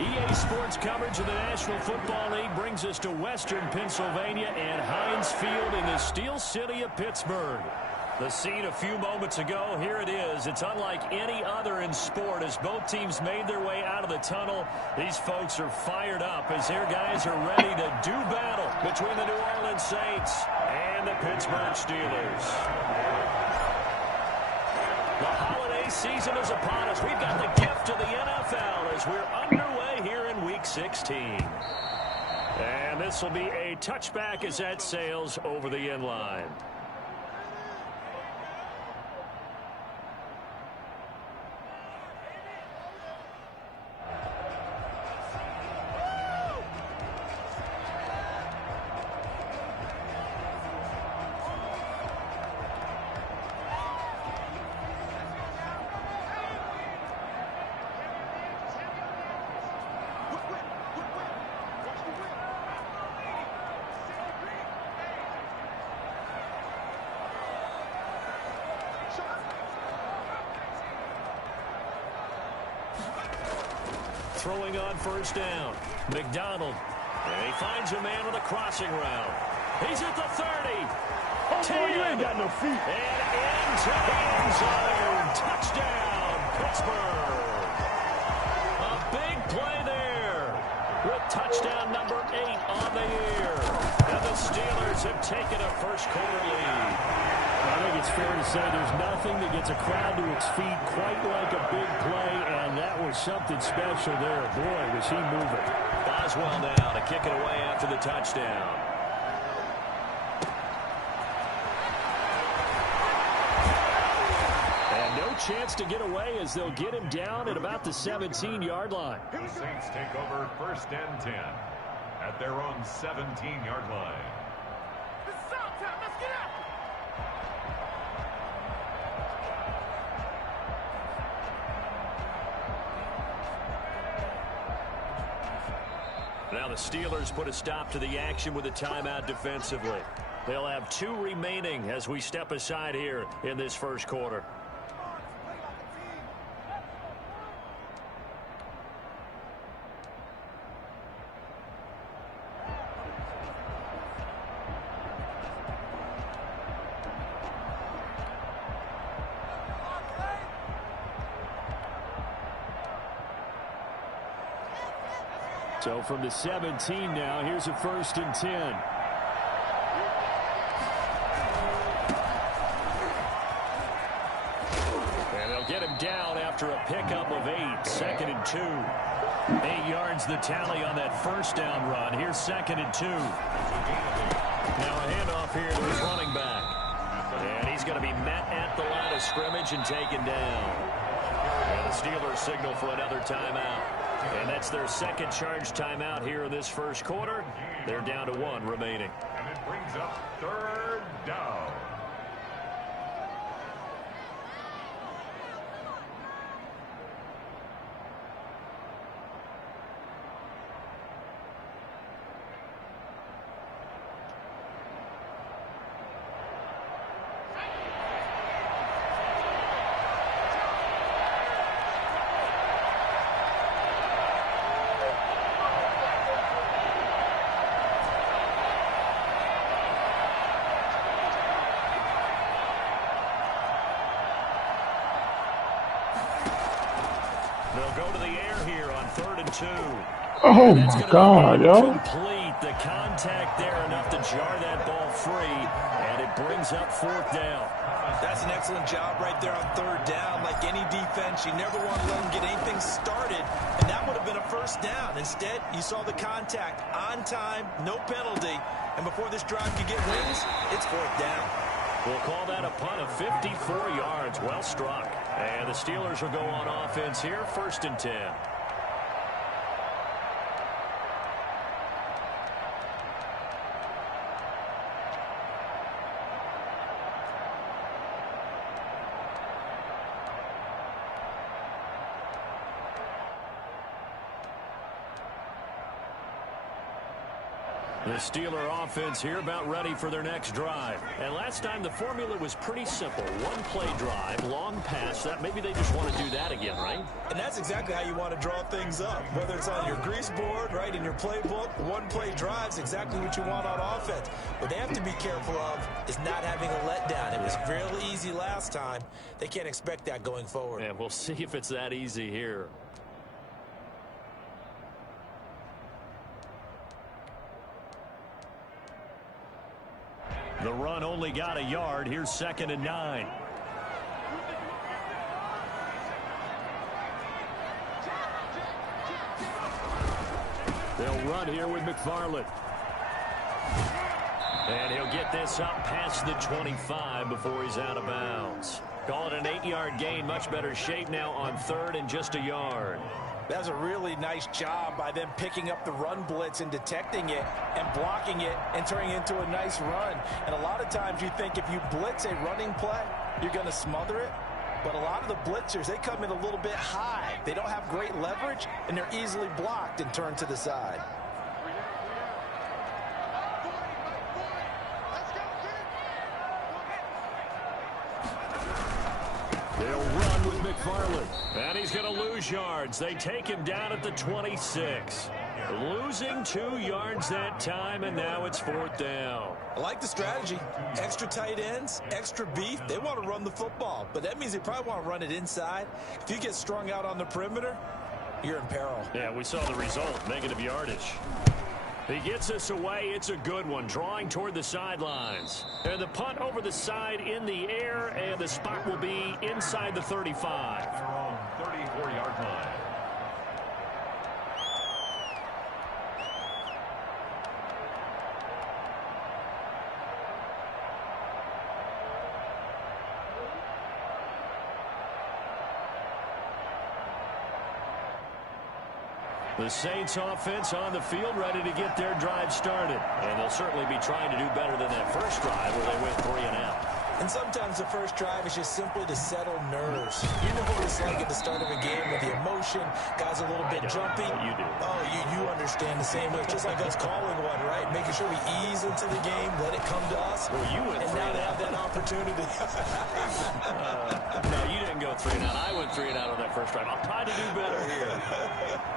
EA Sports coverage of the National Football League brings us to Western Pennsylvania and Heinz Field in the Steel City of Pittsburgh. The scene a few moments ago, here it is. It's unlike any other in sport as both teams made their way out of the tunnel. These folks are fired up as their guys are ready to do battle between the New Orleans Saints and the Pittsburgh Steelers. The holiday season is upon us. We've got the gift of the NFL as we're underway here in Week 16. And this will be a touchback as that sails over the end line. Throwing on first down. McDonald. And he finds a man with a crossing route. He's at the 30. Oh, boy, you ain't got no feet. And into the end zone. Touchdown, Pittsburgh. A big play there with touchdown number 8 on the year. And the Steelers have taken a first quarter lead. I think it's fair to say there's nothing that gets a crowd to its feet quite like a big play, and that was something special there. Boy, was he moving. Boswell now to kick it away after the touchdown. And no chance to get away as they'll get him down at about the 17-yard line. The Saints take over first and 10 at their own 17-yard line. It's time. Let's get out. Now the Steelers put a stop to the action with a timeout defensively. They'll have 2 remaining as we step aside here in this first quarter. So from the 17 now, here's a 1st and 10. And they'll get him down after a pickup of 8. 2nd and 2. 8 yards the tally on that first down run. Here's 2nd and 2. Now a handoff here to his running back. And he's going to be met at the line of scrimmage and taken down. And the Steelers signal for another timeout. And that's their second charge timeout here in this first quarter. They're down to 1 remaining. And it brings up 3rd down. They'll go to the air here on 3rd and 2. Oh, my God, yo. Complete the contact there enough to jar that ball free, and it brings up 4th down. That's an excellent job right there on 3rd down. Like any defense, you never want to let them get anything started, and that would have been a 1st down. Instead, you saw the contact on time, no penalty, and before this drive could get wings, it's 4th down. We'll call that a punt of 54 yards. Well struck. And the Steelers will go on offense here, 1st and 10. The Steeler offense here about ready for their next drive. And last time the formula was pretty simple. One play drive, long pass. That maybe they just want to do that again, right? And that's exactly how you want to draw things up. Whether it's on your grease board, right, in your playbook, one play drive is exactly what you want on offense. What they have to be careful of is not having a letdown. It was real easy last time. They can't expect that going forward. And we'll see if it's that easy here. The run only got a yard. Here's 2nd and 9. They'll run here with McFarland. And he'll get this up past the 25 before he's out of bounds. Call it an 8-yard gain. Much better shape now on 3rd and just a yard. That's a really nice job by them picking up the run blitz and detecting it and blocking it and turning it into a nice run. And a lot of times you think if you blitz a running play, you're going to smother it. But a lot of the blitzers, they come in a little bit high. They don't have great leverage, and they're easily blocked and turned to the side. They'll run with McFarland. And he's going to lose yards. They take him down at the 26. Losing 2 yards that time, and now it's 4th down. I like the strategy. Extra tight ends, extra beef. They want to run the football, but that means they probably want to run it inside. If you get strung out on the perimeter, you're in peril. Yeah, we saw the result, negative yardage. He gets us away. It's a good one, drawing toward the sidelines. And the punt over the side in the air, and the spot will be inside the 35. Their own 34-yard line. The Saints offense on the field, ready to get their drive started. And they'll certainly be trying to do better than that first drive where they went 3 and out. And sometimes the first drive is just simply to settle nerves. You know what it's like at the start of a game with the emotion, guys a little bit jumpy. You do. Oh, you understand the same way. It's just like us calling one, right? Making sure we ease into the game, let it come to us. Well, you went and now they have that opportunity. No, you didn't go 3 and out. I went 3 and out on that first drive. I'll try to do better here.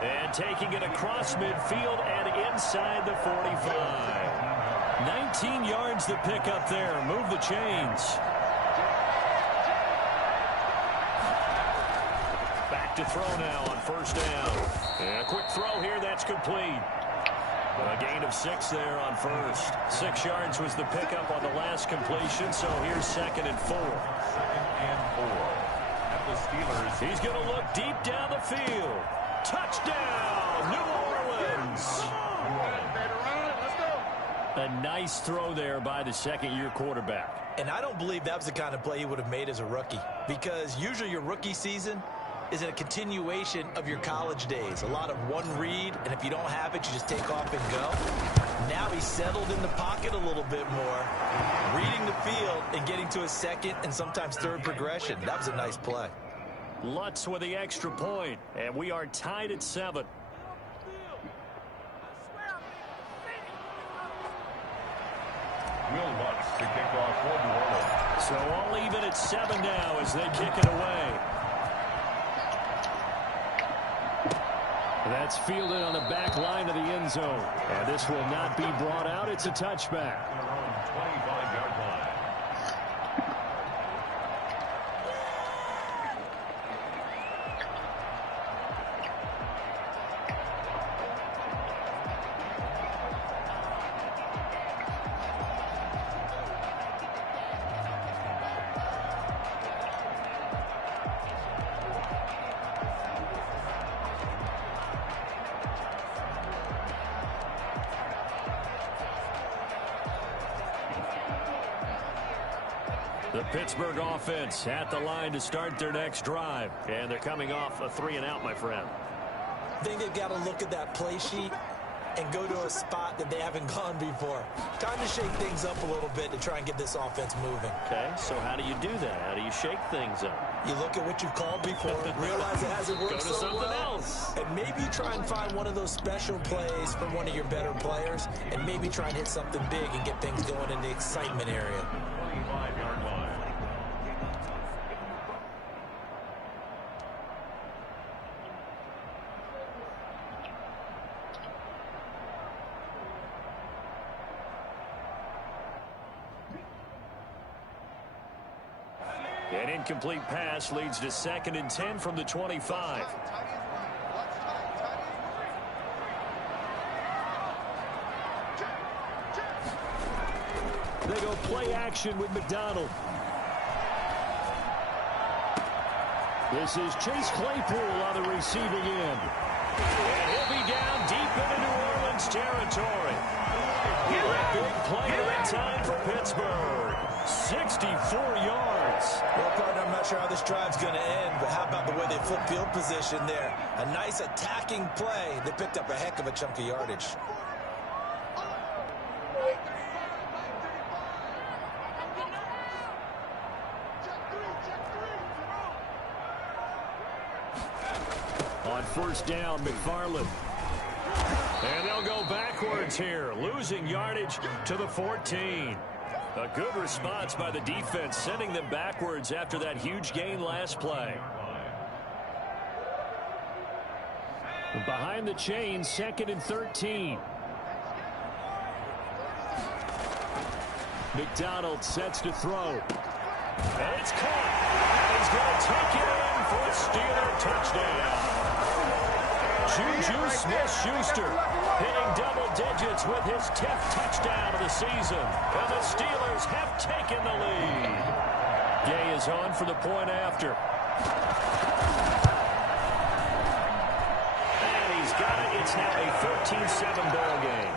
And taking it across midfield and inside the 45. 19 yards to pick up there. Move the chains. Back to throw now on 1st down. And a quick throw here. That's complete. A gain of 6 there on 1st. 6 yards was the pickup on the last completion. So here's 2nd and 4. 2nd and 4. At the Steelers. He's going to look deep down the field. Touchdown, New Orleans. A nice throw there by the second-year quarterback. And I don't believe that was the kind of play he would have made as a rookie, because usually your rookie season is a continuation of your college days. A lot of one read, and if you don't have it, you just take off and go. Now he's settled in the pocket a little bit more, reading the field and getting to a second and sometimes third progression. That was a nice play. Lutz with the extra point, and we are tied at 7. Will Lutz to kick off for New Orleans. So all even at 7 now as they kick it away. That's fielded on the back line of the end zone. And this will not be brought out. It's a touchback. Their own 25-yard line. The Pittsburgh offense at the line to start their next drive. And they're coming off a 3 and out, my friend. I think they've got to look at that play sheet and go to a spot that they haven't gone before. Time to shake things up a little bit to try and get this offense moving. Okay, so how do you do that? How do you shake things up? You look at what you've called before, realize it hasn't worked Go to so something well, else. and maybe try and find one of those special plays from one of your better players, and maybe try and hit something big and get things going in the excitement area. 25-yard line. An incomplete pass leads to 2nd and 10 from the 25. They go play action with McDonald. This is Chase Claypool on the receiving end. And he'll be down deep into New Orleans territory. A big play that time for Pittsburgh. 64 yards. Well, partner, I'm not sure how this drive's going to end, but how about the way they flip field position there? A nice attacking play. They picked up a heck of a chunk of yardage. On first down, McFarland. And they'll go backwards here, losing yardage to the 14. A good response by the defense, sending them backwards after that huge gain last play. Behind the chain, 2nd and 13. McDonald sets to throw. And it's caught. And he's going to take it in for a Steeler touchdown. Juju Smith-Schuster hitting double digits with his 10th touchdown of the season. And the Steelers have taken the lead. Gay is on for the point after. And he's got it. It's now a 13-7 ball game.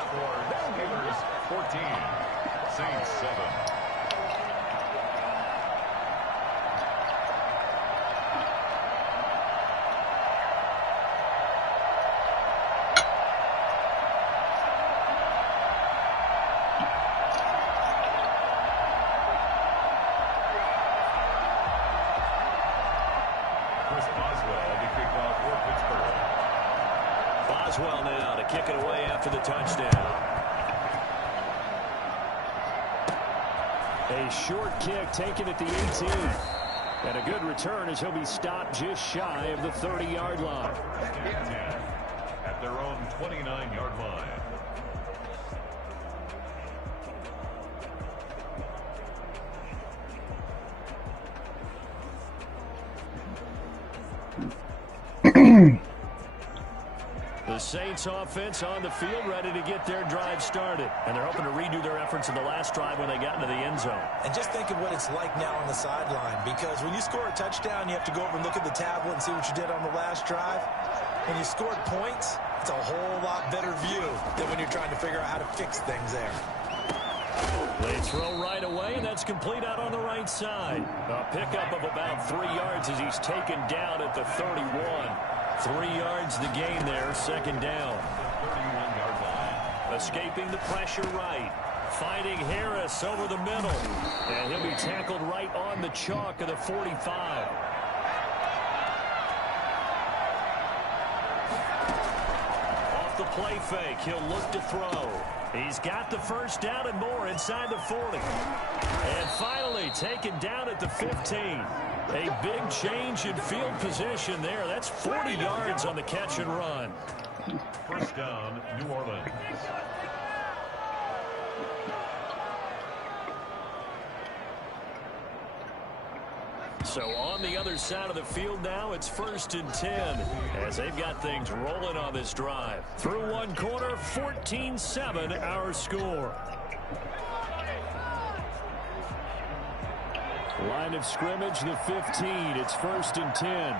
Score, Steelers 14, Saints 7. Boswell now to kick it away after the touchdown. A short kick taken at the 18. And a good return as he'll be stopped just shy of the 30-yard line. At their own 29-yard line. The Saints offense on the field ready to get their drive started. And they're hoping to redo their efforts in the last drive when they got into the end zone. And just think of what it's like now on the sideline, because when you score a touchdown, you have to go over and look at the tablet and see what you did on the last drive. When you scored points, it's a whole lot better view than when you're trying to figure out how to fix things there. They throw right away, and that's complete out on the right side. A pickup of about 3 yards as he's taken down at the 31. 3 yards the gain there, 2nd down. 31-yard line. Escaping the pressure right. Finding Harris over the middle. And he'll be tackled right on the chalk of the 45. Off the play fake, he'll look to throw. He's got the first down and more inside the 40. And finally taken down at the 15. A big change in field position there. That's 40 yards on the catch and run. First down, New Orleans. So on the other side of the field now, it's 1st and 10 as they've got things rolling on this drive. Through one quarter, 14-7 our score. Line of scrimmage, the 15. It's 1st and 10.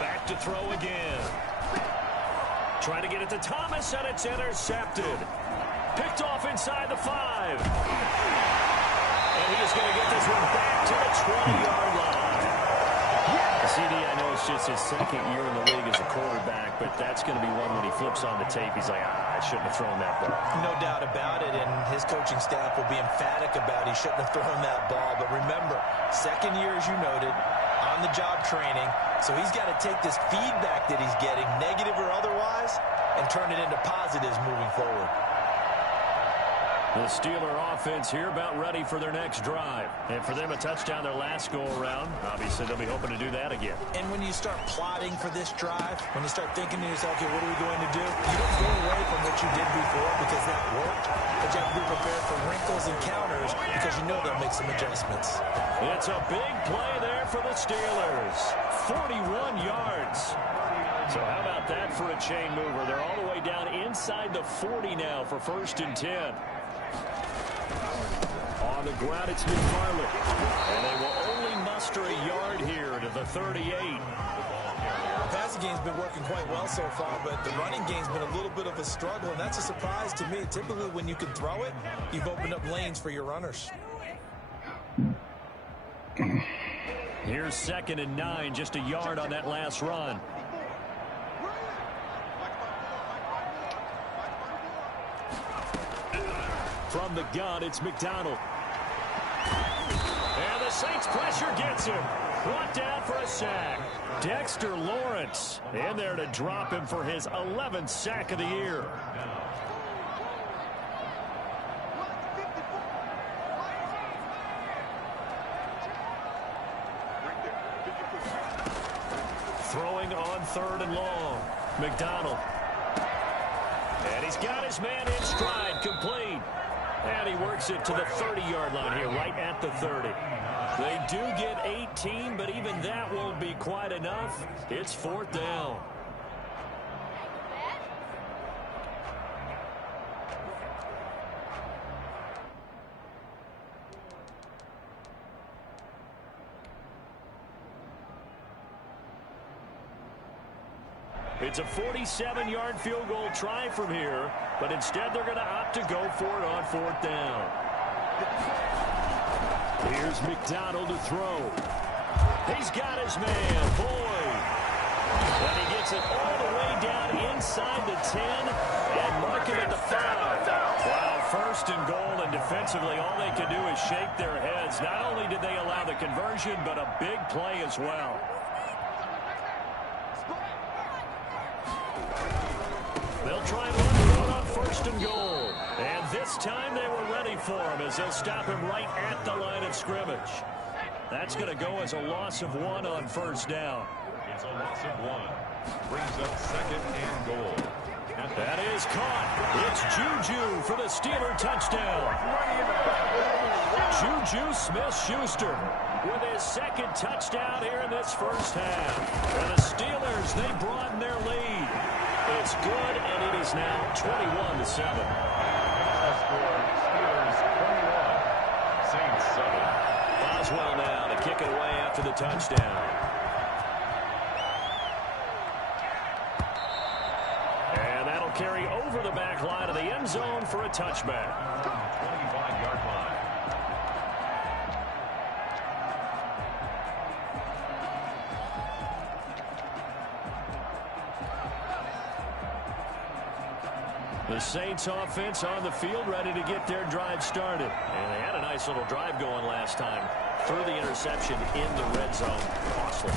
Back to throw again. Trying to get it to Thomas, and it's intercepted. Picked off inside the 5. And he is going to get this one back to the 20-yard line. CD, I know it's just his second year in the league as a quarterback, but that's going to be one when he flips on the tape. He's like, I shouldn't have thrown that ball. No doubt about it, and his coaching staff will be emphatic about he shouldn't have thrown that ball. But remember, second year, as you noted, on-the-job training, so he's got to take this feedback that he's getting, negative or otherwise, and turn it into positives moving forward. The Steeler offense here about ready for their next drive. And for them, a touchdown their last go-around. Obviously, they'll be hoping to do that again. And when you start plotting for this drive, when you start thinking to yourself, okay, what are we going to do? You don't go away from what you did before because that worked. But you have to be prepared for wrinkles and counters because you know they'll make some adjustments. It's a big play there for the Steelers. 41 yards. So how about that for a chain mover? They're all the way down inside the 40 now for 1st and 10. On the ground, it's McFarland. And they will only muster a yard here to the 38. The passing game's been working quite well so far, but the running game's been a little bit of a struggle, and that's a surprise to me. Typically, when you can throw it, you've opened up lanes for your runners. Here's 2nd and 9, just a yard on that last run. From the gun, it's McDonald. And the Saints pressure gets him. Brought down for a sack. Dexter Lawrence in there to drop him for his 11th sack of the year. Throwing on 3rd and long. McDonald. And he's got his man in stride, complete. And he works it to the 30-yard line here, right at the 30. They do get 18, but even that won't be quite enough. It's 4th down. It's a 47-yard field goal try from here, but instead they're going to opt to go for it on 4th down. Here's McDonald to throw. He's got his man, Boyd. And he gets it all the way down inside the 10 and mark him at the 5. Wow, 1st and goal, and defensively all they can do is shake their heads. Not only did they allow the conversion, but a big play as well. They'll try and run it on 1st and goal. And this time they were ready for him as they'll stop him right at the line of scrimmage. That's going to go as a loss of 1 on 1st down. It's a loss of 1. Brings up 2nd and goal. That is caught. It's Juju for the Steeler touchdown. Juju Smith-Schuster with his 2nd touchdown here in this first half. And the Steelers, they broaden their lead. It's good, and it is now 21-7. Score, Steelers 21, Saints 7. Boswell now to kick it away after the touchdown. And that'll carry over the back line of the end zone for a touchback. 25-yard line. The Saints offense on the field ready to get their drive started. And they had a nice little drive going last time. Threw the interception in the red zone. Costly.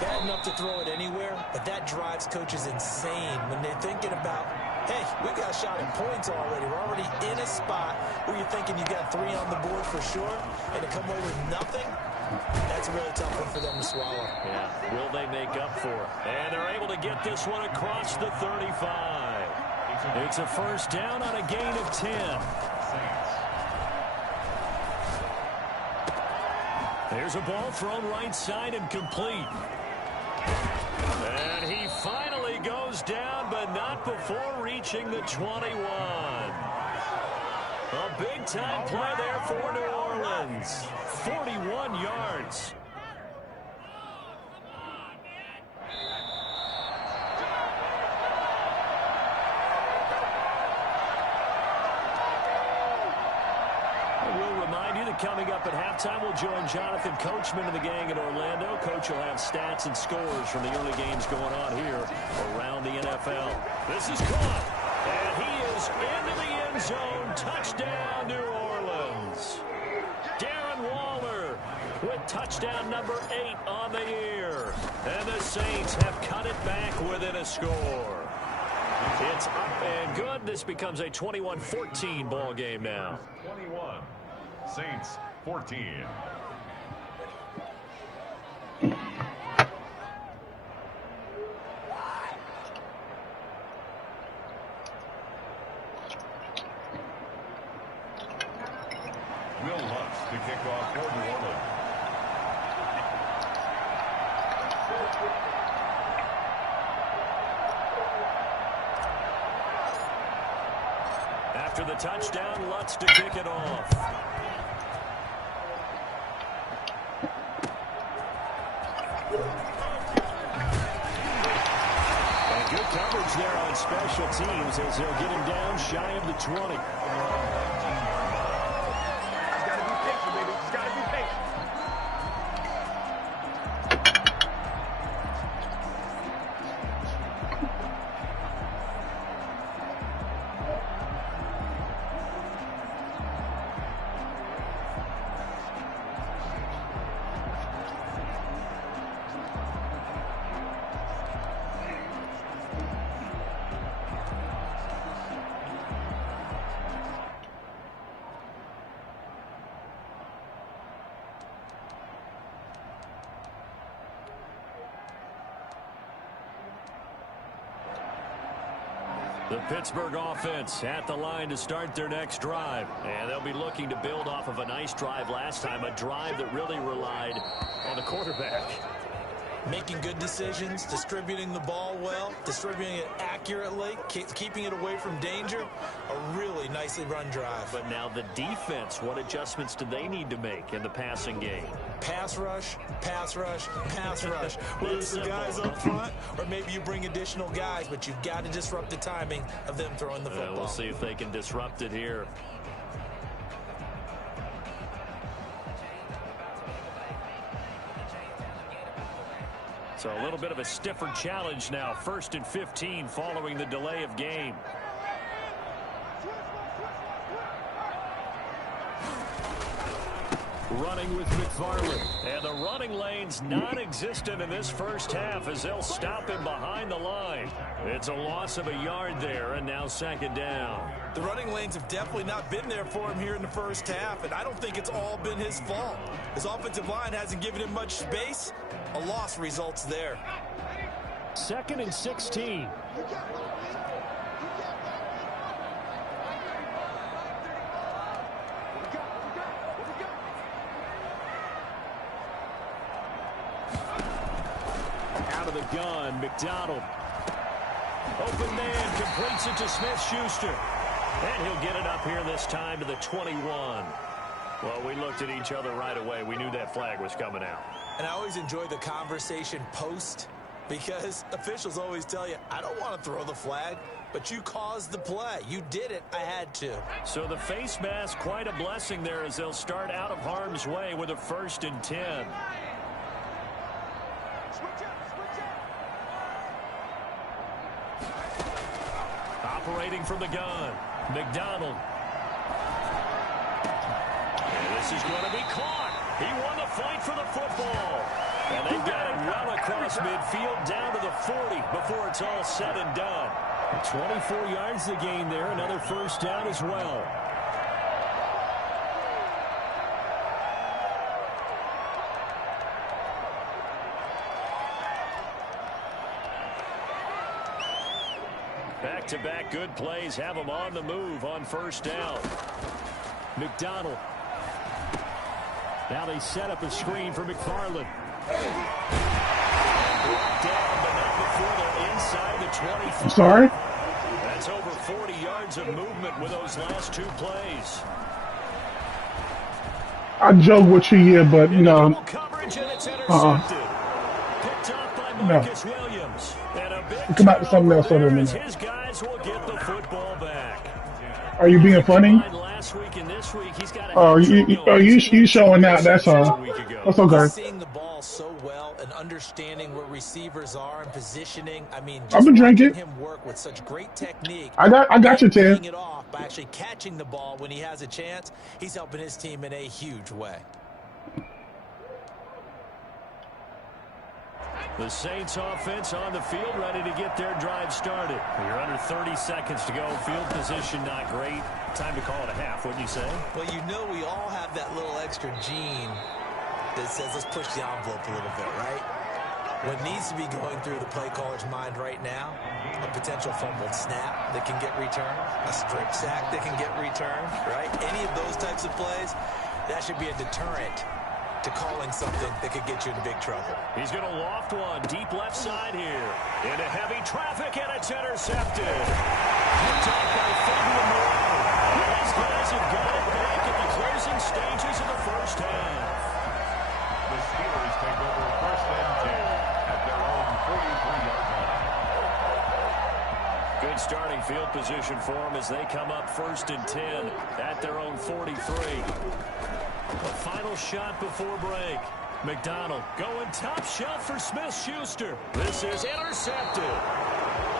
Bad enough to throw it anywhere, but that drives coaches insane when they're thinking about, hey, we've got a shot at points already. We're already in a spot where you're thinking you got 3 on the board for sure, and to come away with nothing, that's a really tough one for them to swallow. Yeah, will they make up for it? And they're able to get this one across the 35. It's a 1st down on a gain of 10. There's a ball thrown right side and complete. And he finally goes down, but not before reaching the 21. A big-time play there for New Orleans. 41 yards. remind you that coming up at halftime, we'll join Jonathan Coachman and the gang in Orlando. Coach will have stats and scores from the early games going on here around the NFL. This is caught, and he is into the end zone. Touchdown, New Orleans. Darren Waller with touchdown number 8 on the year. And the Saints have cut it back within a score. It's up and good. This becomes a 21-14 ball game now. 21. Saints 14. Will Lutz to kick off for New Orleans. After the touchdown, Lutz to kick it off. And good coverage there on special teams as they'll get him down shy of the 20. The Pittsburgh offense at the line to start their next drive. And they'll be looking to build off of a nice drive last time, a drive that really relied on the quarterback. Making good decisions, distributing the ball well, distributing it accurately, keeping it away from danger. A really nicely run drive. But now the defense, what adjustments do they need to make in the passing game? Pass rush, pass rush, pass rush. Whether it's the guys up front or maybe you bring additional guys, but you've got to disrupt the timing of them throwing the football. We'll see if they can disrupt it here. So a little bit of a stiffer challenge now. 1st and 15 following the delay of game. Running with McFarland. And the running lane's non-existent in this first half as they'll stop him behind the line. It's a loss of a yard there, and now 2nd down. The running lanes have definitely not been there for him here in the first half, and I don't think it's all been his fault. His offensive line hasn't given him much space. A loss results there. 2nd and 16. Out of the gun, McDonald. Open man, completes it to Smith-Schuster. And he'll get it up here this time to the 21. Well, we looked at each other right away. We knew that flag was coming out. And I always enjoy the conversation post because officials always tell you, I don't want to throw the flag, but you caused the play. You did it. I had to. So the face mask, quite a blessing there as they'll start out of harm's way with a 1st and 10. Operating from the gun, McDonald. And this is going to be caught. He won the fight for the football. And they've got it well across midfield down to the 40 before it's all said and done. 24 yards to gain there. Another 1st down as well. Back-to-back good plays have them on the move on 1st down. McDonald. Now they set up a screen for McFarland. Down, but not before they're inside the 25. I'm sorry? That's over 40 yards of movement with those last 2 plays. I joke with you here, but no. Coverage and it's intercepted. Picked up by Marcus Williams. And a big Come out to something else other than that. his guys will get the football back. Are you being funny? Last week and this week, he's got to Oh, have you showing out. That's all. That's okay. He's seeing the ball so well and understanding where receivers are and positioning. I mean, I'm just gonna drink watching it. him work with such great technique. I got you, paying Tim. it off by actually catching the ball when he has a chance. He's helping his team in a huge way. The Saints offense on the field, ready to get their drive started. You're under 30 seconds to go. Field position not great. Time to call it a half, wouldn't you say? Well, you know we all have that little extra gene that says let's push the envelope a little bit, right? What needs to be going through the play caller's mind right now, a potential fumbled snap that can get returned, a strip sack that can get returned, right? Any of those types of plays, that should be a deterrent to calling something that could get you in big trouble. He's going to loft one deep left side here. Into heavy traffic, and it's intercepted. Picked off by Fabian Moreau. These guys have got it back at the closing stages of the first half. The Steelers take over first and 10 at their own 43-yard line. Good starting field position for them as they come up first and 10 at their own 43. A final shot before break. McDonald going top shelf for Smith-Schuster. This is intercepted.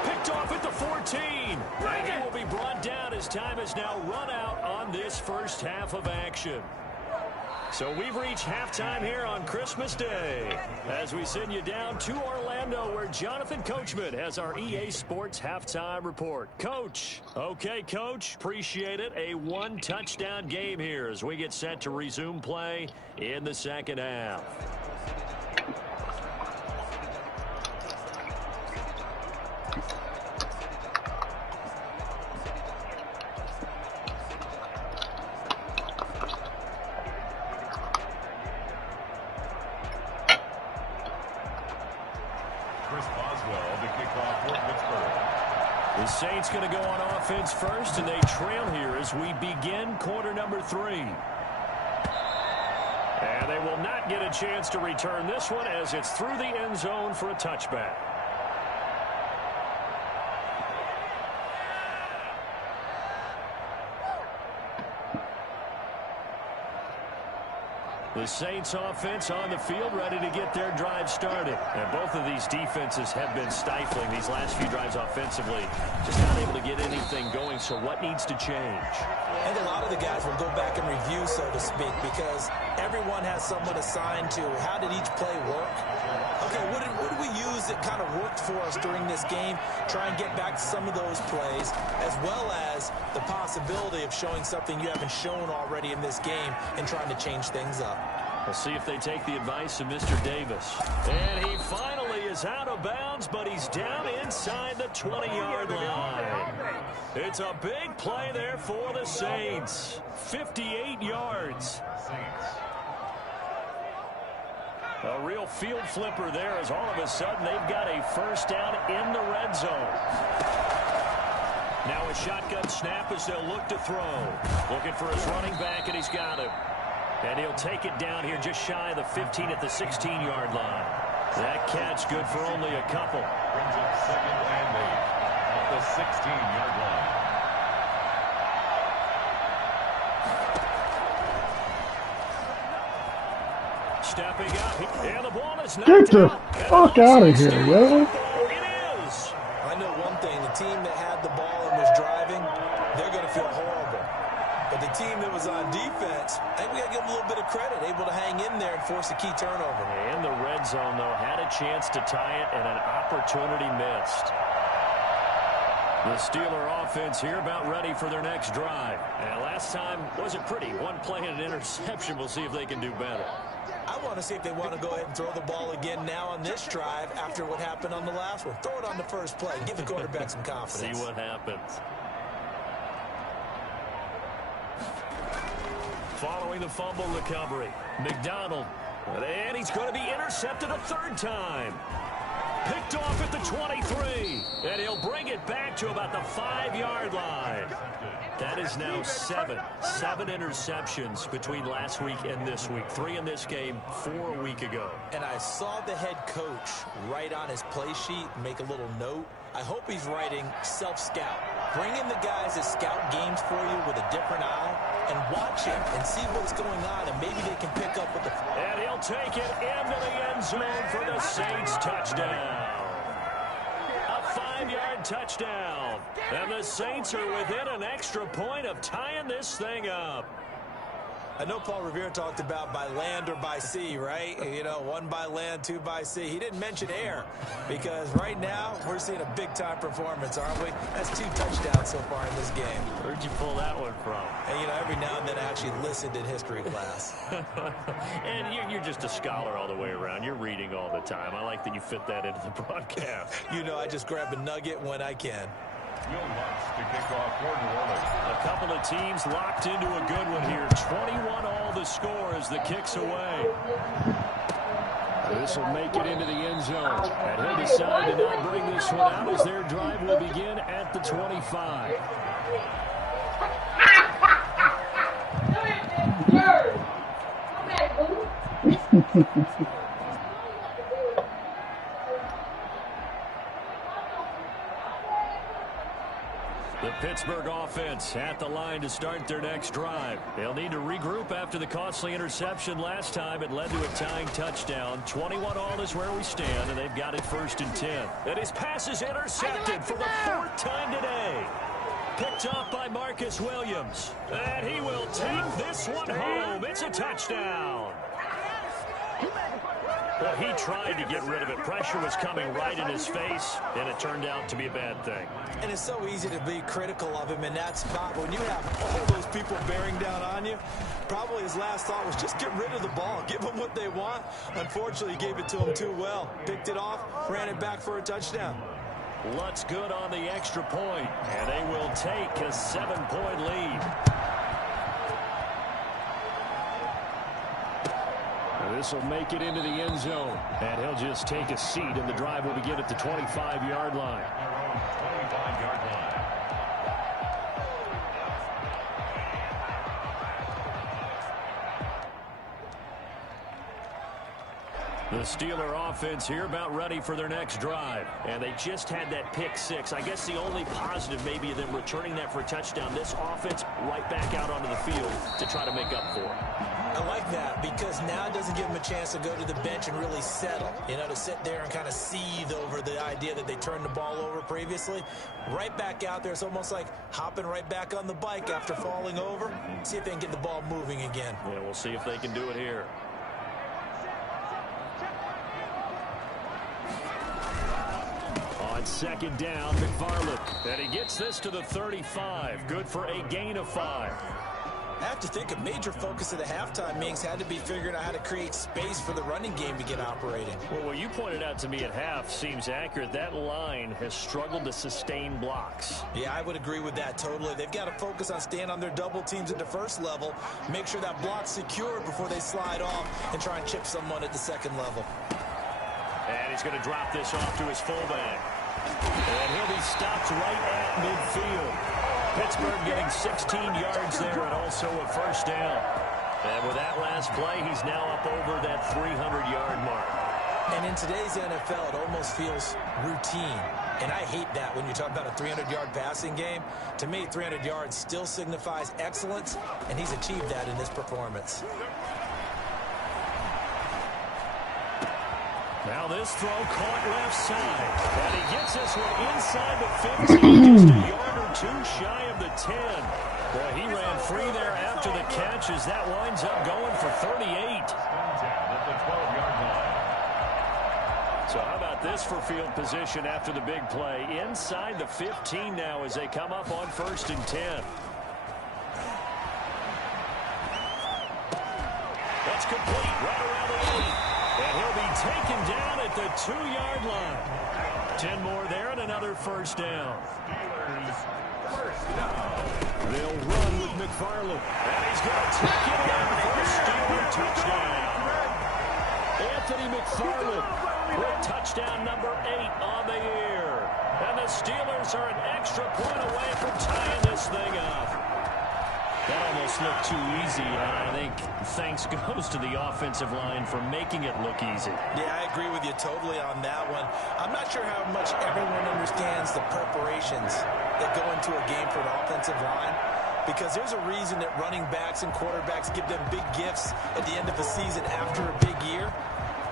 Picked off at the 14. And he will be brought down as time has now run out on this first half of action. So we've reached halftime here on Christmas Day as we send you down to Orlando where Jonathan Coachman has our EA Sports halftime report. Coach. Okay, Coach. Appreciate it. A one-touchdown game here as we get set to resume play in the second half. The Saints going to go on offense first, and they trail here as we begin quarter number 3. And they will not get a chance to return this one as it's through the end zone for a touchback. The Saints offense on the field ready to get their drive started. And both of these defenses have been stifling these last few drives offensively. Just not able to get anything going. So what needs to change? I think a lot of the guys will go back and review, so to speak, because everyone has someone assigned to how did each play work. Okay, what did we use that kind of worked for us during this game? Try and get back to some of those plays, as well as the possibility of showing something you haven't shown already in this game and trying to change things up. We'll see if they take the advice of Mr. Davis. And he finally is out of bounds, but he's down inside the 20-yard line. It's a big play there for the Saints. 58 yards. A real field flipper there as all of a sudden they've got a first down in the red zone. Now a shotgun snap as they'll look to throw. Looking for his running back, and he's got him. And he'll take it down here just shy of the 15 at the 16-yard line. That catch good for only a couple. Brings up second and 8 at the 16-yard line. Stepping up, and the ball is knocked Get the out. fuck out of here, yo. It is. I know one thing, the team that had the ball and was driving, they're going to feel horrible. But the team that was on defense, I think we got to give them a little bit of credit, able to hang in there and force a key turnover. In the red zone, though, had a chance to tie it, and an opportunity missed. The Steeler offense here about ready for their next drive. And last time wasn't pretty. One play and an interception. We'll see if they can do better. I want to see if they want to go ahead and throw the ball again now on this drive after what happened on the last one. Throw it on the first play. Give the quarterback some confidence. See what happens. Following the fumble recovery, McDonald. And he's going to be intercepted a third time. Picked off at the 23. And he'll bring it back to about the 5-yard line. That is now 7 interceptions between last week and this week. 3 in this game, 4 a week ago. And I saw the head coach write on his play sheet, make a little note. I hope he's writing self-scout. Bring in the guys that scout games for you with a different eye and watch him and see what's going on, and maybe they can pick up with the... And he'll take it into the end zone for the Saints touchdown. A 5-yard touchdown. And the Saints are within an extra point of tying this thing up. I know Paul Revere talked about by land or by sea, right? You know, 1 by land, 2 by sea. He didn't mention air because right now we're seeing a big-time performance, aren't we? That's 2 touchdowns so far in this game. Where'd you pull that one from? And, you know, every now and then I actually listened in history class. And you're just a scholar all the way around. You're reading all the time. I like that you fit that into the broadcast. You know, I just grab a nugget when I can. To kick off for New Orleans. A couple of teams locked into a good one here. 21 all the score as the kick's away. This will make it into the end zone. And he'll decide to not bring this one out as their drive will begin at the 25. The Pittsburgh offense at the line to start their next drive. They'll need to regroup after the costly interception last time. It led to a tying touchdown. 21 all is where we stand, and they've got it 1st and 10. And his pass is intercepted for the 4th time today. Picked off by Marcus Williams. And he will take this one home. It's a touchdown. Well, he tried to get rid of it. Pressure was coming right in his face, and it turned out to be a bad thing. And it's so easy to be critical of him in that spot. When you have all those people bearing down on you, probably his last thought was just get rid of the ball. Give them what they want. Unfortunately, he gave it to them too well. Picked it off, ran it back for a touchdown. Lutz good on the extra point, and they will take a 7-point lead. This will make it into the end zone. And he'll just take a seat, and the drive will begin at the 25-yard line. 25-yard line. The Steeler offense here about ready for their next drive. And they just had that pick 6. I guess the only positive maybe of them returning that for a touchdown. This offense right back out onto the field to try to make up for it. I like that because now it doesn't give them a chance to go to the bench and really settle. You know, to sit there and kind of seethe over the idea that they turned the ball over previously. Right back out there. It's almost like hopping right back on the bike after falling over. See if they can get the ball moving again. Yeah, we'll see if they can do it here. On 2nd down, McFarland. And he gets this to the 35. Good for a gain of 5. I have to think a major focus of the halftime meetings had to be figuring out how to create space for the running game to get operating. Well, what you pointed out to me at half seems accurate. That line has struggled to sustain blocks. Yeah, I would agree with that totally. They've got to focus on staying on their double teams at the first level, make sure that block's secure before they slide off and try and chip someone at the second level. And he's going to drop this off to his fullback. And he'll be stopped right at midfield. Pittsburgh getting 16 yards there and also a 1st down. And with that last play, he's now up over that 300-yard mark. And in today's NFL, it almost feels routine. And I hate that when you talk about a 300-yard passing game. To me, 300 yards still signifies excellence, and he's achieved that in this performance. Now this throw caught left side. And he gets this one inside the 15, just a yard or 2 shy of the 10. Well, he ran free there after the catch as that winds up going for 38. At the 12-yard line. So how about this for field position after the big play? Inside the 15 now as they come up on 1st and 10. That's complete right around the 8. And he'll be taken down at the 2-yard line. 10 more there and another 1st down. Steelers, 1st down. They'll run with McFarland. And he's going to take it in for a Steeler touchdown. Anthony McFarland with touchdown number 8 on the year. And the Steelers are an extra point away from tying this thing up. That almost looked too easy, and I think thanks goes to the offensive line for making it look easy. Yeah, I agree with you totally on that one. I'm not sure how much everyone understands the preparations that go into a game for an offensive line, because there's a reason that running backs and quarterbacks give them big gifts at the end of the season after a big year.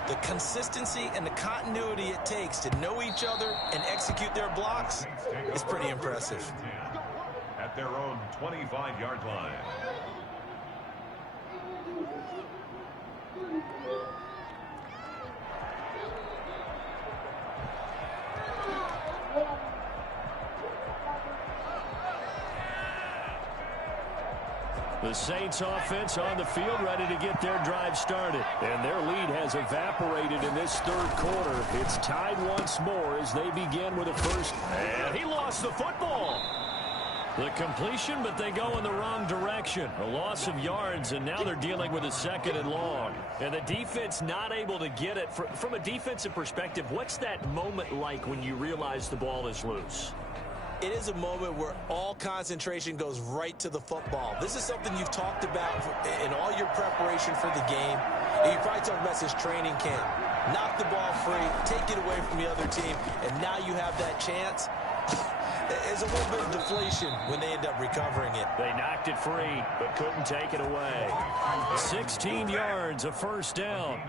The consistency and the continuity it takes to know each other and execute their blocks is pretty impressive. At their own 25-yard line. The Saints offense on the field ready to get their drive started. And their lead has evaporated in this third quarter. It's tied once more as they begin with a first. And he lost the football. The completion, but they go in the wrong direction. A loss of yards, and now they're dealing with a second and long. And the defense not able to get it. From a defensive perspective, what's that moment like when you realize the ball is loose? It is a moment where all concentration goes right to the football. This is something you've talked about in all your preparation for the game. And you probably talked about since training camp. Knock the ball free, take it away from the other team, and now you have that chance. There's a little bit of deflation when they end up recovering it. They knocked it free, but couldn't take it away. 16 yards, a first down.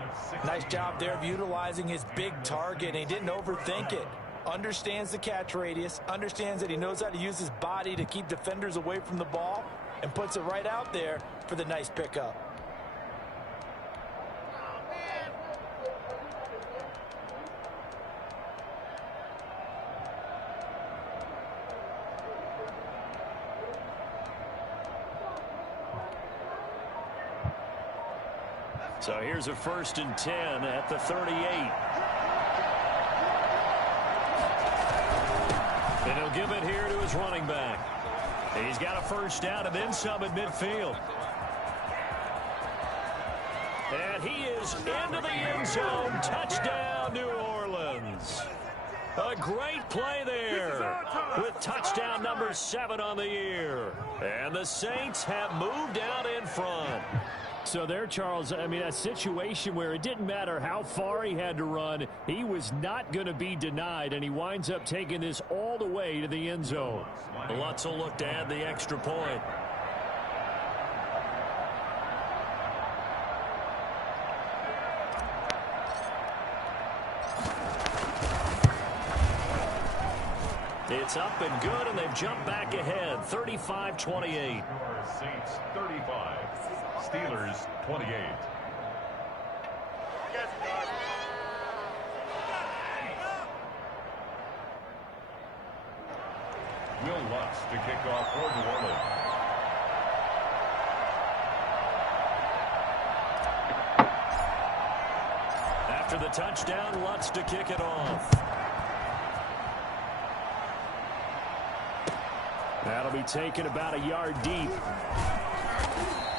Nice job there of utilizing his big target, and he didn't overthink it. Understands the catch radius, understands that he knows how to use his body to keep defenders away from the ball, and puts it right out there for the nice pickup. So here's a 1st and 10 at the 38. And he'll give it here to his running back. He's got a first down and then some at midfield. And he is into the end zone. Touchdown, New Orleans. A great play there with touchdown number 7 on the year. And the Saints have moved out in front. So there, Charles, I mean, a situation where it didn't matter how far he had to run, he was not going to be denied, and he winds up taking this all the way to the end zone. Lutz will look to add the extra point. It's up and good, and they've jumped back ahead, 35-28. Saints 35. Steelers 28. Will Lutz to kick off for New Orleans. After the touchdown, Lutz to kick it off. That'll be taken about a yard deep.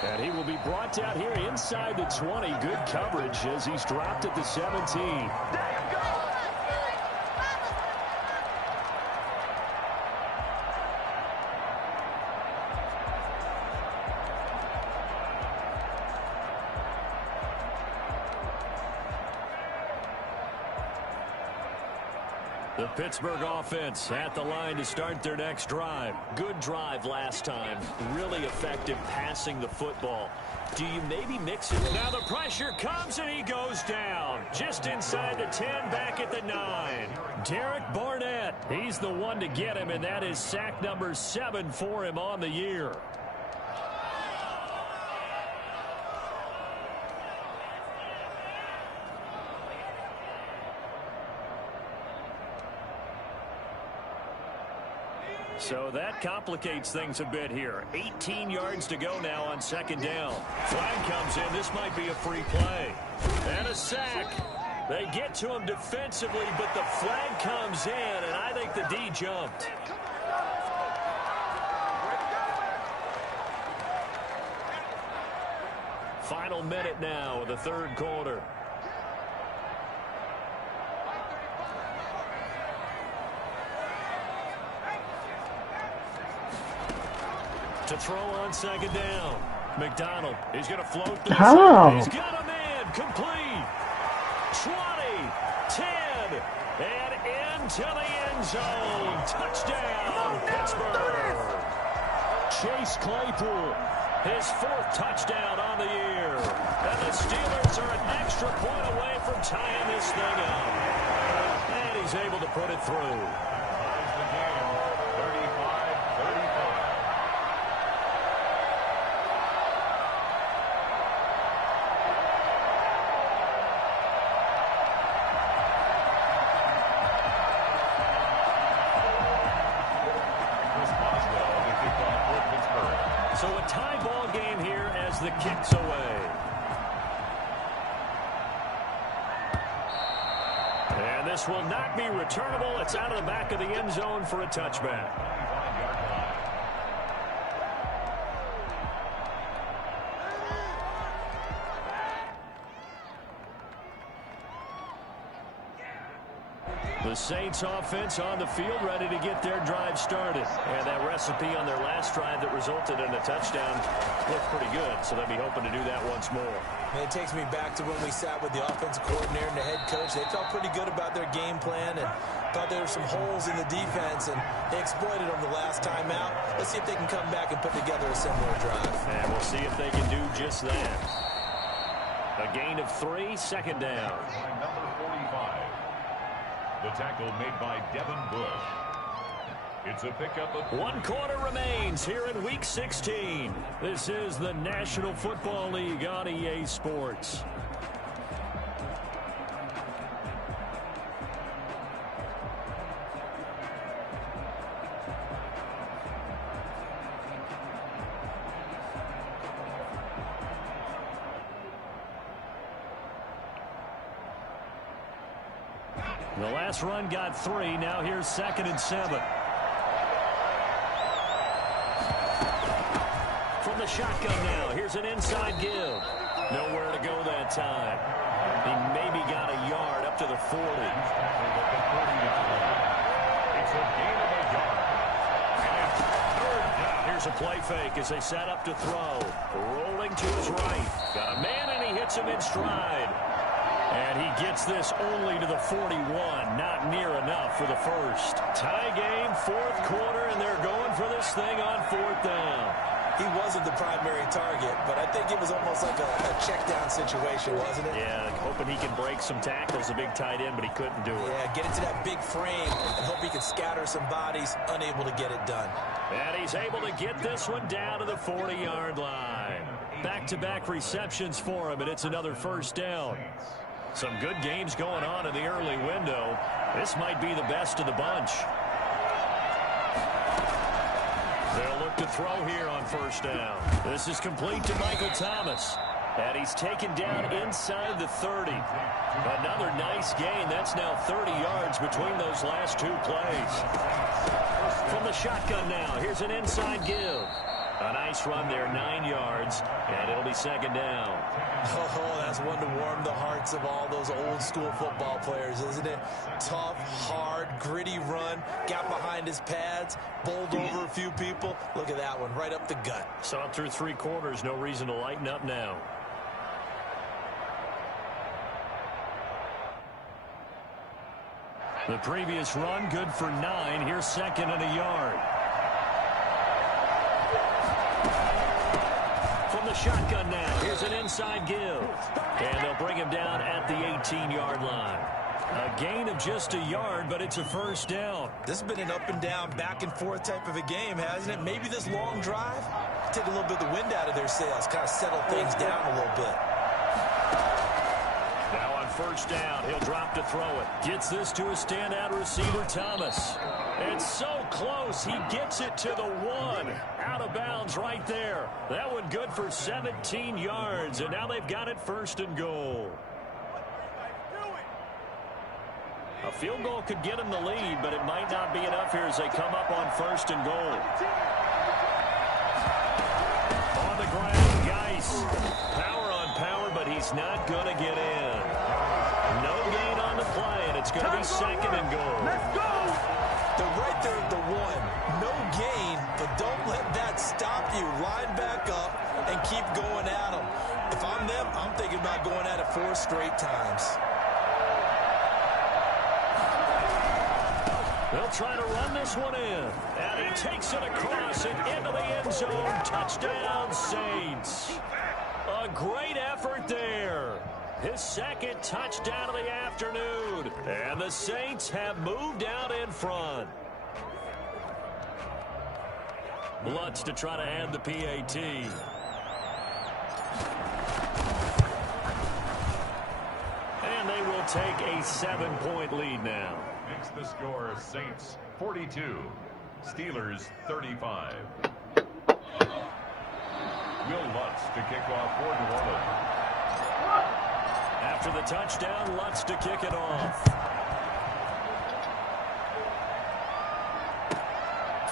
And he will be brought down here inside the 20. Good coverage as he's dropped at the 17. The Pittsburgh offense at the line to start their next drive. Good drive last time. Really effective passing the football. Do you maybe mix it? Now the pressure comes and he goes down. Just inside the 10, back at the 9. Derek Barnett, he's the one to get him, and that is sack number 7 for him on the year. So that complicates things a bit here. 18 yards to go now on 2nd down. Flag comes in. This might be a free play. And a sack. They get to him defensively, but the flag comes in, and I think the D jumped. Final minute now of the 3rd quarter. To throw on 2nd down. McDonald, he's going to float. He's got him in. Complete. 20, 10, and into the end zone. Touchdown, Pittsburgh. Chase Claypool, his 4th touchdown on the year. And the Steelers are an extra point away from tying this thing up. And he's able to put it through. Ties the game, 35-35. So a tie ball game here as the kick's away. And this will not be returnable. It's out of the back of the end zone for a touchback. The Saints offense on the field, ready to get their drive started. And that recipe on their last drive that resulted in a touchdown looked pretty good, so they'll be hoping to do that once more. And it takes me back to when we sat with the offensive coordinator and the head coach. They felt pretty good about their game plan and thought there were some holes in the defense, and they exploited them the last time out. Let's see if they can come back and put together a similar drive. And we'll see if they can do just that. A gain of 3, second down. Number 45. The tackle made by Devin Bush. It's a pickup of 1 quarter remains here in Week 16. This is the National Football League on EA Sports. The last run got 3. Now here's 2nd and 7. From the shotgun now. Here's an inside give. Nowhere to go that time. He maybe got a yard up to the 40. It's a gain of a yard. And it's 3rd down. Here's a play fake as they set up to throw. Rolling to his right. Got a man and he hits him in stride. And he gets this only to the 41. Not near enough for the first. Tie game, 4th quarter, and they're going for this thing on 4th down. He wasn't the primary target, but I think it was almost like a check down situation, wasn't it? Yeah, hoping he can break some tackles, a big tight end, but he couldn't do it. Yeah, get into that big frame and hope he can scatter some bodies, unable to get it done. And he's able to get this one down to the 40-yard line. Back-to-back receptions for him, and it's another first down. Some good games going on in the early window. This might be the best of the bunch. They'll look to throw here on first down. This is complete to Michael Thomas. And he's taken down inside the 30. Another nice gain. That's now 30 yards between those last 2 plays. From the shotgun now, here's an inside give. A nice run there, 9 yards, and it'll be 2nd down. Oh, that's one to warm the hearts of all those old school football players, isn't it? Tough, hard, gritty run, got behind his pads, bowled over a few people. Look at that one, right up the gut. Saw through 3 quarters, no reason to lighten up now. The previous run, good for 9. Here's 2nd and a yard. From the shotgun now, here's an inside give. And they'll bring him down at the 18-yard line. A gain of just a yard, but it's a first down. This has been an up and down, back and forth type of a game, hasn't it? Maybe this long drive, take a little bit of the wind out of their sails, kind of settle things down a little bit. Now on first down, he'll drop to throw it. Gets this to a standout receiver, Thomas. It's so close, he gets it to the 1. Out of bounds right there. That one good for 17 yards, and now they've got it 1st and goal. A field goal could get them the lead, but it might not be enough here as they come up on 1st and goal. On the ground, Geis. Power on power, but he's not going to get in. No gain on the play, and it's going to be 2nd and goal. Let's go! They're right there at the 1. No gain, but don't let that stop you. Line back up and keep going at them. If I'm them, I'm thinking about going at it 4 straight times. They'll try to run this one in. And he takes it across and into the end zone. Touchdown, Saints. A great effort there. His second touchdown of the afternoon. And the Saints have moved out in front. Lutz to try to add the PAT. And they will take a 7-point lead now. Makes the score Saints 42, Steelers 35. Will Lutz to kick off for New Orleans. After the touchdown, Lutz to kick it off.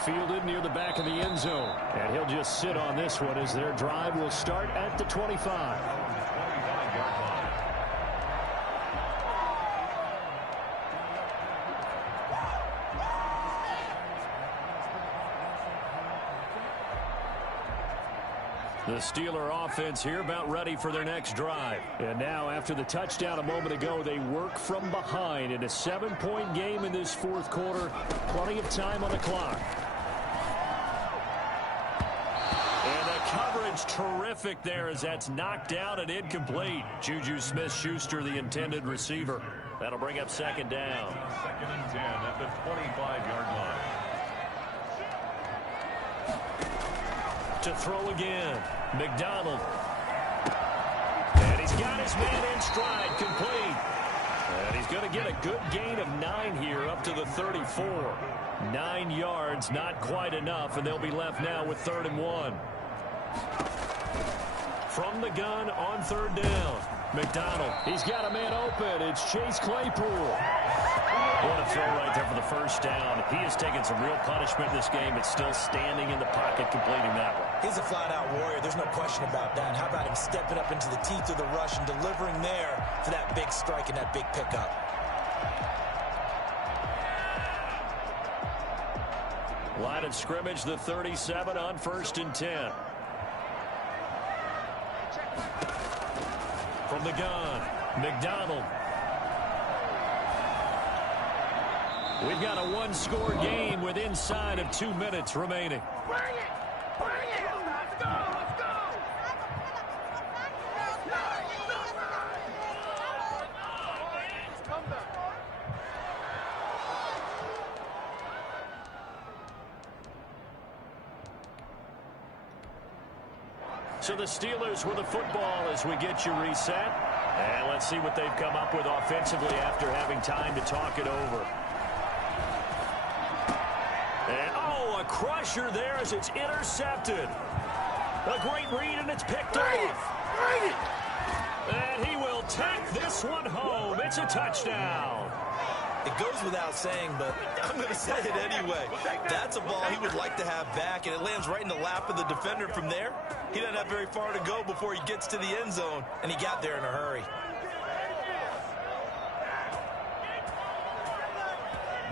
Fielded near the back of the end zone. And he'll just sit on this one as their drive will start at the 25. The Steeler offense here about ready for their next drive. And now after the touchdown a moment ago, they work from behind in a 7-point game in this fourth quarter. Plenty of time on the clock. And the coverage terrific there as that's knocked out and incomplete. Juju Smith-Schuster, the intended receiver. That'll bring up second down. Second and 10 at the 25-yard line. To throw again. McDonald. And he's got his man in stride, complete. And he's going to get a good gain of 9 here up to the 34. 9 yards, not quite enough, and they'll be left now with 3rd and 1. From the gun on 3rd down. McDonald, he's got a man open. It's Chase Claypool. What a throw right there for the first down. He has taken some real punishment in this game, but still standing in the pocket completing that one. He's a flat-out warrior. There's no question about that. How about him stepping up into the teeth of the rush and delivering there for that big strike and that big pickup? Line of scrimmage, the 37 on 1st and 10. From the gun, McDonald. We've got a one-score game with inside of 2 minutes remaining. Bring it! Bring it! Let's go! Let's go! Come back. So the Steelers with the football as we get you reset. And let's see what they've come up with offensively after having time to talk it over. And, oh, a crusher there as it's intercepted. A great read, and it's picked off. And he will take this one home. It's a touchdown. It goes without saying, but I'm going to say it anyway. That's a ball he would like to have back, and it lands right in the lap of the defender from there. He doesn't have very far to go before he gets to the end zone, and he got there in a hurry.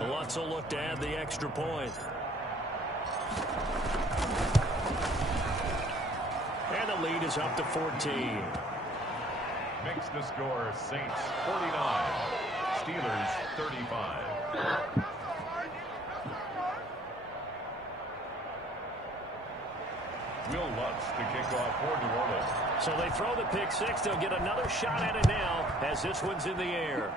Lutz will look to add the extra point. And the lead is up to 14. Makes the score Saints 49, Steelers 35. Will Lutz to kick off for New Orleans. So they throw the pick six. They'll get another shot at it now as this one's in the air.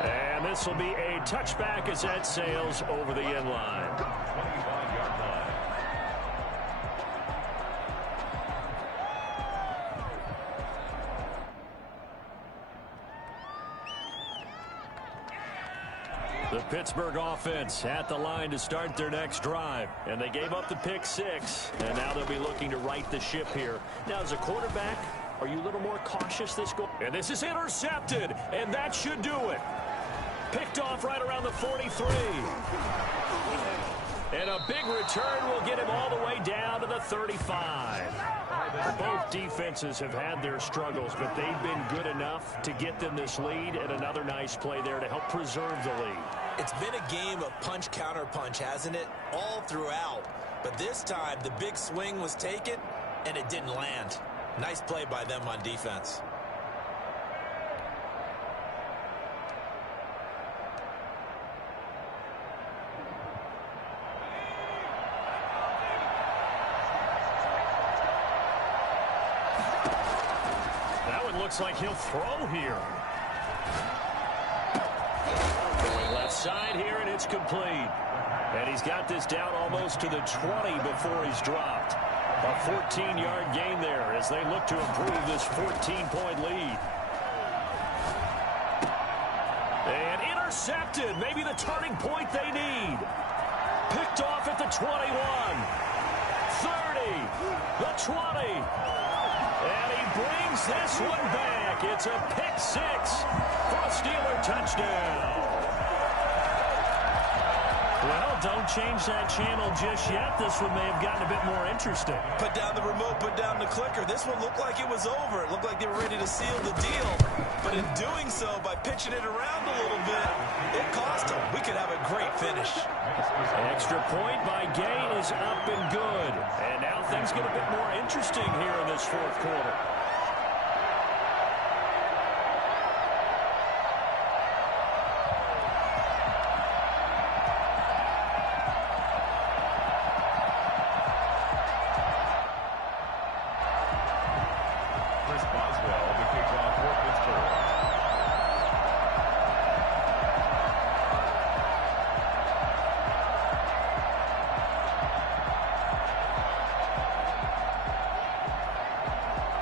And this will be a touchback as that sails over the end line. 25-yard line. The Pittsburgh offense at the line to start their next drive. And they gave up the pick six. And now they'll be looking to right the ship here. Now, as a quarterback, are you a little more cautious this goal? And this is intercepted. And that should do it. Picked off right around the 43. And a big return will get him all the way down to the 35. Both defenses have had their struggles, but they've been good enough to get them this lead, and another nice play there to help preserve the lead. It's been a game of punch-counter-punch, hasn't it? All throughout. But this time, the big swing was taken, and it didn't land. Nice play by them on defense. looks like he'll throw here. Going left side here, and it's complete. And he's got this down almost to the 20 before he's dropped. A 14-yard gain there as they look to improve this 14-point lead. And intercepted. Maybe the turning point they need. Picked off at the 21. 30. The 20. And he brings this one back. It's a pick six for a Steeler touchdown. Well, don't change that channel just yet. This one may have gotten a bit more interesting. Put down the remote, put down the clicker. This one looked like it was over. It looked like they were ready to seal the deal. But in doing so, by pitching it around a little bit, it cost them. We could have a great finish. Extra point by Gain is up and good. And now things get a bit more interesting here in this fourth quarter.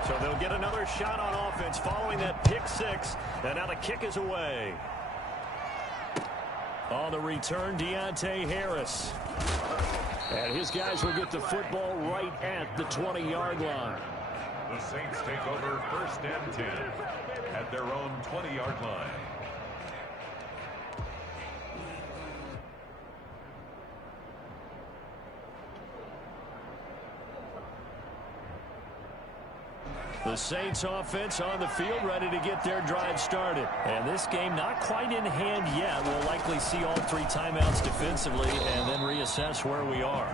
So they'll get another shot on offense following that pick six. And now the kick is away. On the return, Deontay Harris. And his guys will get the football right at the 20-yard line. The Saints take over 1st and 10 at their own 20-yard line. The Saints offense on the field ready to get their drive started. And this game not quite in hand yet. We'll likely see all three timeouts defensively and then reassess where we are.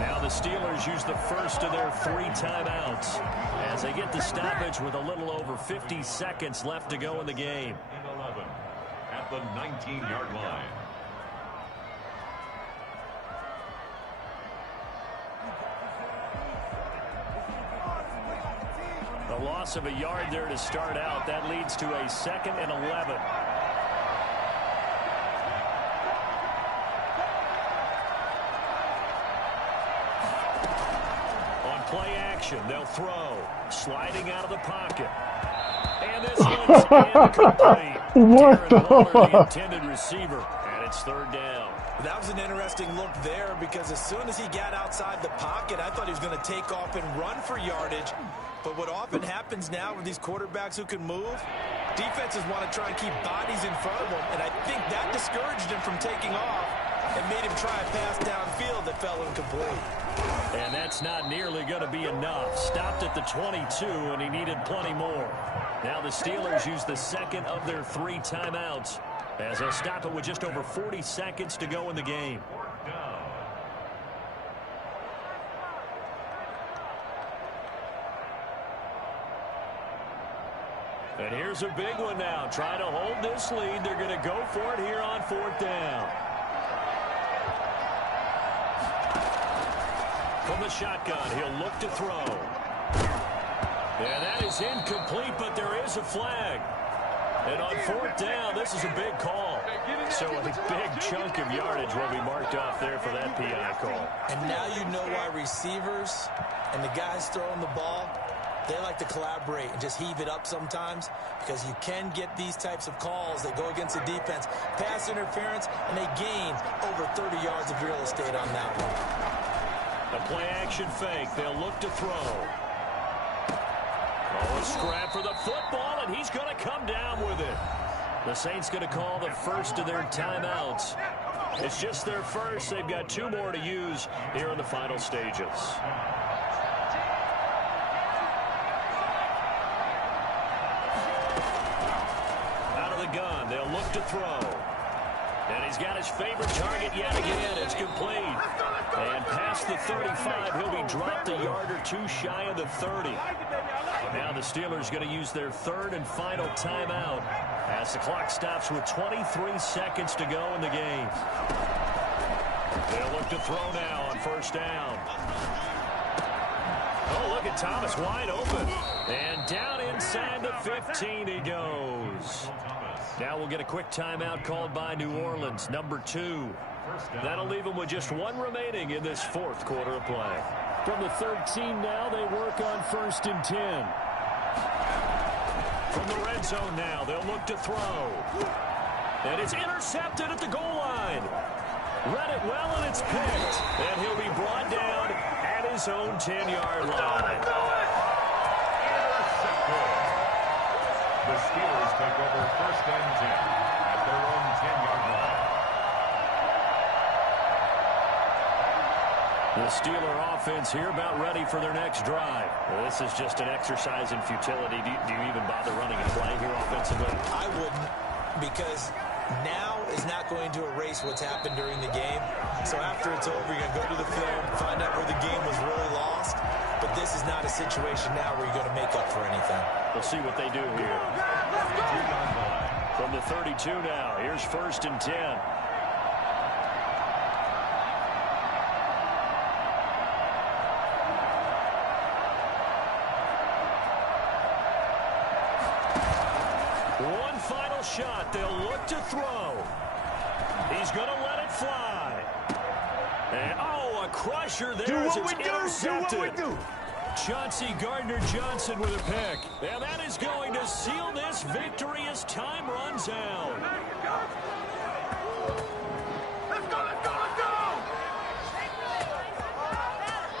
Now the Steelers use the first of their three timeouts as they get the stoppage with a little over 50 seconds left to go in the game. 11 at the 19-yard line. A loss of a yard there to start out. That leads to a 2nd and 11. On play action, they'll throw. Sliding out of the pocket. And this one's incomplete. What the fuck? The intended receiver. And it's 3rd down. That was an interesting look there because as soon as he got outside the pocket, I thought he was going to take off and run for yardage. But what often happens now with these quarterbacks who can move, defenses want to try and keep bodies in front of them. And I think that discouraged him from taking off and made him try a pass downfield that fell incomplete. And that's not nearly going to be enough. Stopped at the 22, and he needed plenty more. Now the Steelers use the 2nd of their 3 timeouts as they'll stop it with just over 40 seconds to go in the game. And here's a big one now. Trying to hold this lead. They're going to go for it here on 4th down. From the shotgun, he'll look to throw. And that is incomplete, but there is a flag. And on 4th down, this is a big call. So a big chunk of yardage will be marked off there for that PI call. And now you know why receivers and the guys throwing the ball, they like to collaborate and just heave it up sometimes because you can get these types of calls that go against the defense. Pass interference, and they gain over 30 yards of real estate on that one. A play-action fake. They'll look to throw. Oh, a scrap for the football, and he's going to come down with it. The Saints going to call the first of their timeouts. It's just their first. They've got 2 more to use here in the final stages. Gun. They'll look to throw. And he's got his favorite target yet again. It's complete. And past the 35, he'll be dropped a yard or 2 shy of the 30. Now the Steelers going to use their 3rd and final timeout as the clock stops with 23 seconds to go in the game. They'll look to throw now on 1st down. Oh, look at Thomas wide open. And down inside the 15 he goes. Now we'll get a quick timeout called by New Orleans, number 2. That'll leave them with just 1 remaining in this 4th quarter of play. From the 13 now, they work on 1st and 10. From the red zone now, they'll look to throw. And it's intercepted at the goal line. Read it well, and it's picked. And he'll be brought down at his own 10-yard line. The Steelers take over 1st and 10 at their own 10-yard line. The Steeler offense here about ready for their next drive. Well, this is just an exercise in futility. Do you even bother running a play here offensively? I wouldn't, because now is not going to erase what's happened during the game. So after it's over, you're going to go to the film, find out where the game was really lost. But this is not a situation now where you're going to make up for anything. We'll see what they do here. From the 32 now, here's 1st and 10. One final shot. They'll look to throw. He's going to let it fly. And, oh, a crusher there as it's intercepted. Chauncey Gardner-Johnson with a pick. And that is going to seal this victory as time runs out.